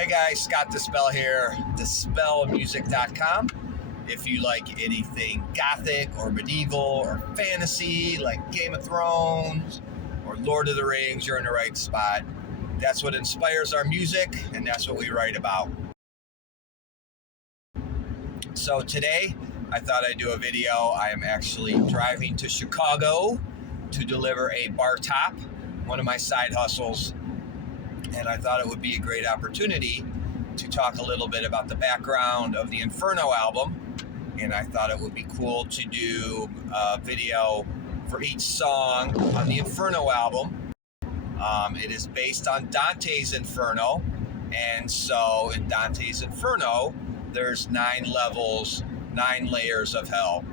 Hey guys, Scott Dispel here, dispelmusic.com. If you like anything Gothic or medieval or fantasy like Game of Thrones or Lord of the Rings, you're in the right spot. That's what inspires our music, and that's what we write about. So today, I thought I'd do a video. I am actually driving to Chicago to deliver a bar top, one of my side hustles. And I thought it would be a great opportunity to talk a little bit about the background of the Inferno album. And I thought it would be cool to do a video for each song on the Inferno album. It is based on Dante's Inferno. And so in Dante's Inferno, there's 9 levels, 9 layers of hell.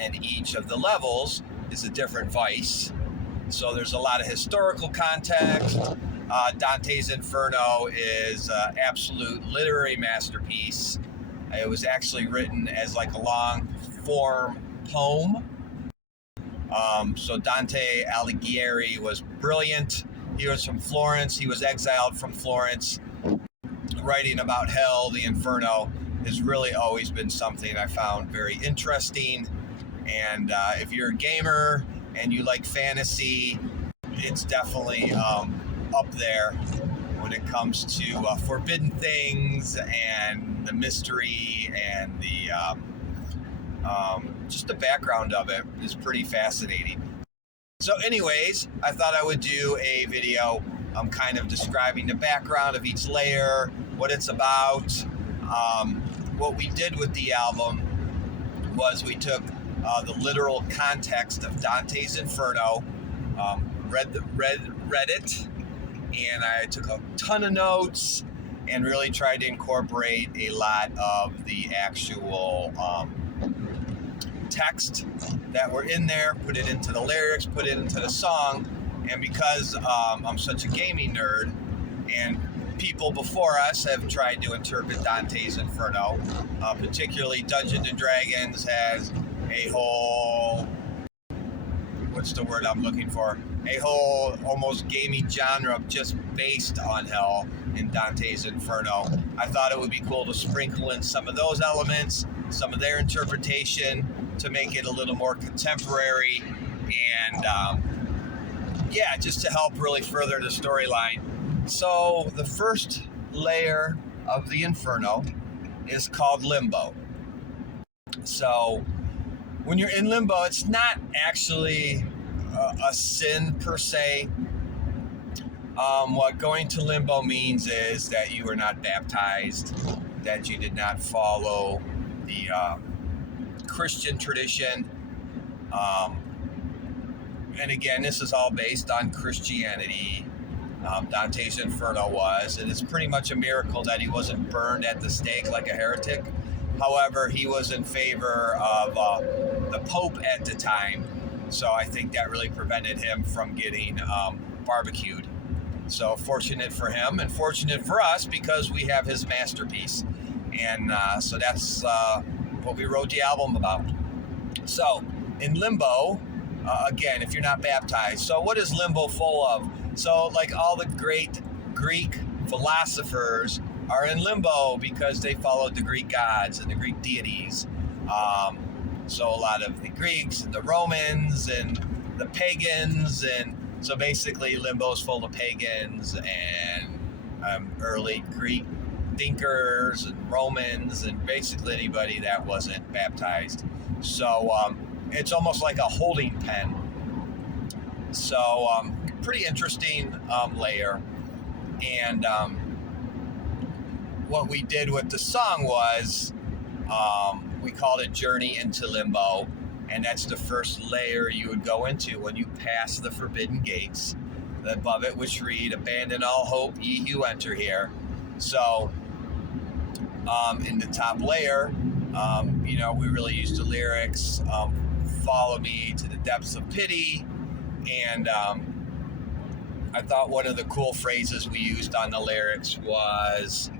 And each of the levels is a different vice. So there's a lot of historical context. Dante's Inferno is an absolute literary masterpiece. It was actually written as like a long form poem. So Dante Alighieri was brilliant. He was from Florence. He was exiled from Florence. Writing about hell, the Inferno, has really always been something I found very interesting. And if you're a gamer and you like fantasy, it's definitely up there when it comes to forbidden things and the mystery and the just the background of it is pretty fascinating. So anyways, I thought I would do a video kind of describing the background of each layer, what it's about. What we did with the album was we took the literal context of Dante's Inferno, read it, and I took a ton of notes and really tried to incorporate a lot of the actual text that were in there, put it into the lyrics, put it into the song. And because I'm such a gaming nerd, and people before us have tried to interpret Dante's Inferno, particularly Dungeons & Dragons has a whole, what's the word I'm looking for? A whole almost gaming genre just based on hell in Dante's Inferno. I thought it would be cool to sprinkle in some of those elements, some of their interpretation to make it a little more contemporary and yeah, just to help really further the storyline. So the first layer of the Inferno is called Limbo. So when you're in limbo, it's not actually a sin per se. What going to limbo means is that you were not baptized, that you did not follow the Christian tradition. And again, this is all based on Christianity. Dante's Inferno was, and it's pretty much a miracle that he wasn't burned at the stake like a heretic. However, he was in favor of the Pope at the time, so I think that really prevented him from getting barbecued. So fortunate for him and fortunate for us because we have his masterpiece. And so that's what we wrote the album about. So in Limbo, again, if you're not baptized, so what is Limbo full of? So like all the great Greek philosophers are in limbo because they followed the Greek gods and the Greek deities. So a lot of the Greeks and the Romans and the pagans, and so basically limbo is full of pagans and early Greek thinkers and Romans and basically anybody that wasn't baptized. So it's almost like a holding pen. So pretty interesting layer. And what we did with the song was we called it Journey into Limbo, and that's the first layer you would go into when you pass the forbidden gates. Above it, which read, "Abandon all hope, ye who enter here." So in the top layer, we really used the lyrics, "Follow me to the depths of pity," and I thought one of the cool phrases we used on the lyrics was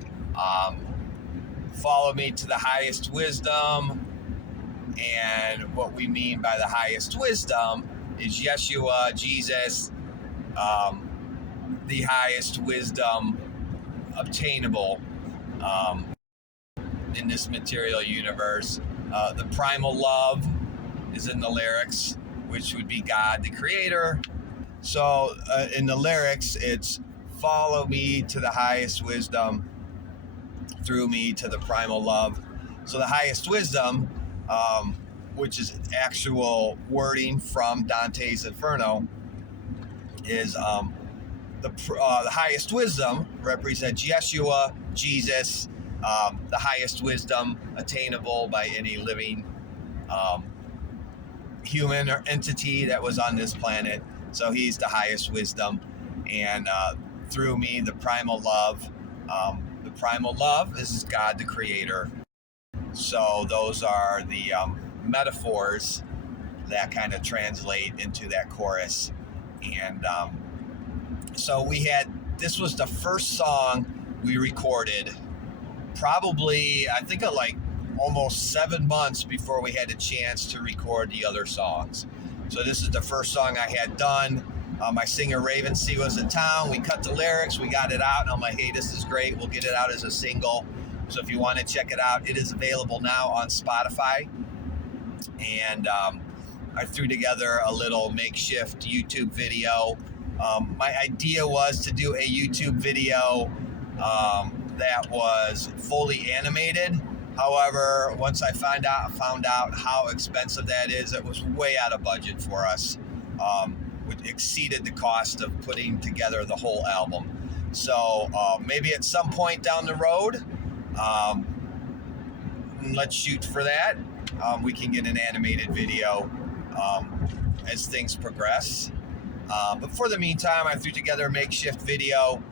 "Follow me to the highest wisdom," and what we mean by the highest wisdom is Yeshua, Jesus, the highest wisdom obtainable in this material universe. The primal love is in the lyrics, which would be God, the creator. So in the lyrics, it's follow me to the highest wisdom, through me to the primal love. So the highest wisdom, which is actual wording from Dante's Inferno, is the highest wisdom represents Yeshua, Jesus, the highest wisdom attainable by any living human or entity that was on this planet. So he's the highest wisdom. And through me, the primal love. The primal love is God, the creator. So those are the metaphors that kind of translate into that chorus. And so this was the first song we recorded, probably, I think, like almost 7 months before we had a chance to record the other songs. So this is the first song I had done. My singer Ravensea was in town. We cut the lyrics, we got it out, and I'm like, hey, this is great. We'll get it out as a single. So if you want to check it out, it is available now on Spotify. And I threw together a little makeshift YouTube video. My idea was to do a YouTube video that was fully animated. However, once I found out how expensive that is, it was way out of budget for us. It exceeded the cost of putting together the whole album. So maybe at some point down the road, let's shoot for that. We can get an animated video as things progress. But for the meantime, I threw together a makeshift video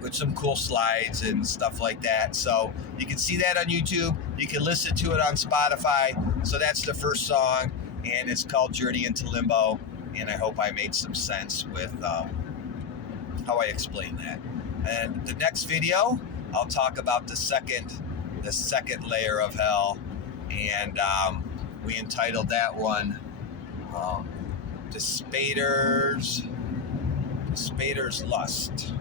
with some cool slides and stuff like that. So you can see that on YouTube. You can listen to it on Spotify. So that's the first song, and it's called Journey into Limbo. And I hope I made some sense with how I explained that. And the next video, I'll talk about the second layer of hell, and we entitled that one The Spader's Lust.